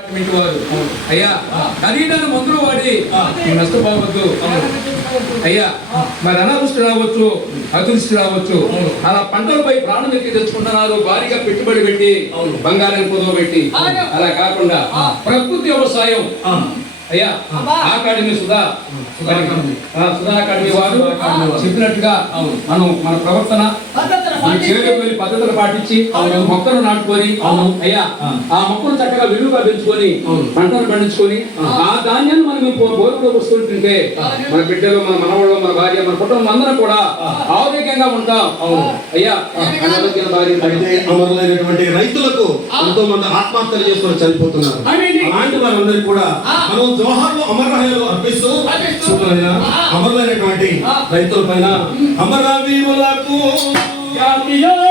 Department వారు అయ్యా ఖరీదైన మందులు వాడి నష్టపోవద్దు అయ్యా మరి అనావృష్టి రావచ్చు అతివృష్టి రావచ్చు అలా పంటలపై ప్రాణం ఎక్కి తెచ్చుకుంటున్నారు భారీగా పెట్టుబడి పెట్టి బంగారం పొదవ పెట్టి అలా కాకుండా ప్రకృతి వ్యవసాయం అయ్యా అకాడమీ సుధా ఆ, సుధా అకాడమీ వారు చెప్పినట్టుగా మనం మన ప్రవర్తన మన చేయకపోయి పద్ధతులు పాటించి మొక్కలు నాటుకొని అయ్యా ఆ. మొక్కలు చక్కగా విలువగా పెంచుకొని పంటలు పండించుకొని ఆ. ధాన్యాన్ని మనం బోరులో వస్తుంటుంటే మన బిడ్డలు మన మనవాళ్ళు మన భార్య మన కుటుంబం అందరం కూడా ఆరోగ్యంగా ఉంటాం. అయ్యా అనారోగ్య భార్య అయితే అమరులైనటువంటి రైతులకు ఎంతో మంది ఆత్మహత్యలు చేసుకొని చనిపోతున్నారు. అలాంటి వారందరికీ కూడా మనం జోహార్లు అమరహేలు అర్పిస్తూ అమరులైనటువంటి రైతుల పైన అమరవీరులకు Yeah.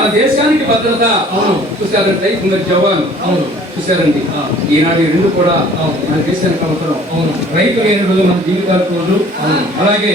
మన దేశానికి భద్రత చూశారండి రైతు మరి జవాన్ చూశారండి. ఈనాడు ఈ రెండు కూడా మన దేశానికి అవసరం. రైతు లేని రోజు మన జీవితాలు రోజు అలాగే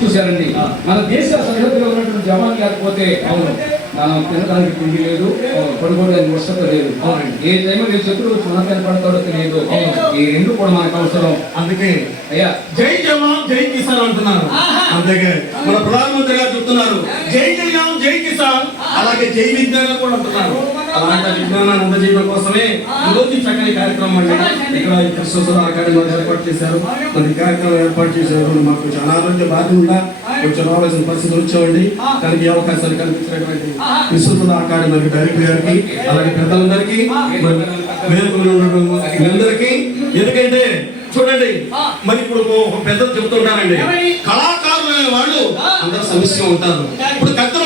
చూశారండి. మన దేశ సరిహద్దులో ఉన్నటువంటి జవాన్ లేకపోతే మనం తినడానికి తిండి లేదు. పడుకోవడానికి వసతి లేదు. ఏ టైంలో నేను శత్రువు మన కనపడతాడో తెలియదు. ఈ రెండు కూడా మనకు అవసరం. అందుకే అయ్యా. జై జవాన్ జై కిసాన్ అంటున్నారు. అందుకే మన ప్రధానమంత్రి గారు చెప్తున్నారు. జై జవాన్ అలాగే జై విజ్ఞానం కూడా అంటున్నారు. అలాంటి విజ్ఞానాన్ని అందజేయడం కోసమే ఈ రోజు ఈ చక్కని కార్యక్రమం అండి. ఇక్కడ ఈ కృష్ణ అకాడమీ ఏర్పాటు చేశారు. మరి కార్యక్రమం ఏర్పాటు చేశారు మాకు కొంచెం అనారోగ్య బాధ ఉందా? కొంచెం రావాల్సిన పరిస్థితులు వచ్చామండి దానికి అవకాశాలు కల్పించినటువంటి కృష్ణ అకాడమీ డైరెక్టర్ గారికి అలాగే పెద్దలందరికీ అందరికీ ఎందుకంటే చూడండి మరి ఇప్పుడు ఒక పెద్దలు చెప్తుంటారండి కళాకారులు అనే వాళ్ళు అందరూ సమస్య ఉంటారు. ఇప్పుడు ఉంటుందండి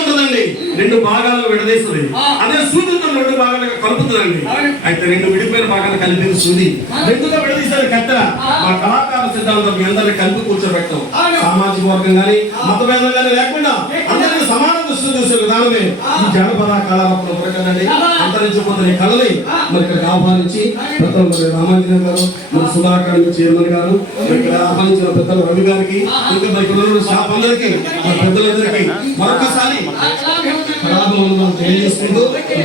రెండు భాగాలు విడదీస్తుంది. అదే సూదితో రెండు భాగాలుగా కలుపుతుందండి. అయితే రెండు విడిపోయిన భాగాలు కలిపేది సూది. రెండుగా విడదీసేది కత్తెర. మా కళాకార సిద్ధాంతం మీ అందరినీ కలిపి కూర్చోబెడతాం. సామాజిక వర్గం కానీ మత భేదం కానీ లేకుండా అందరినీ సమాన దృష్టి చూసే విధానమే ఈ జానపద కళారూపంలో ప్రకారండి అంతరించిపోతున్న కళని మరి ఇక్కడికి ఆహ్వానించి పెద్దలు మరి గారు మన సుధాకర్ చైర్మన్ గారు ఇక్కడ ఆహ్వానించిన పెద్దలు రవి గారికి ఇంకా మరి ఇక్కడ ఉన్న స్టాఫ్ అందరికీ మన పెద్దలందరికీ మరొకసారి ప్రారంభం తెలియజేసుకుంటూ ఓకే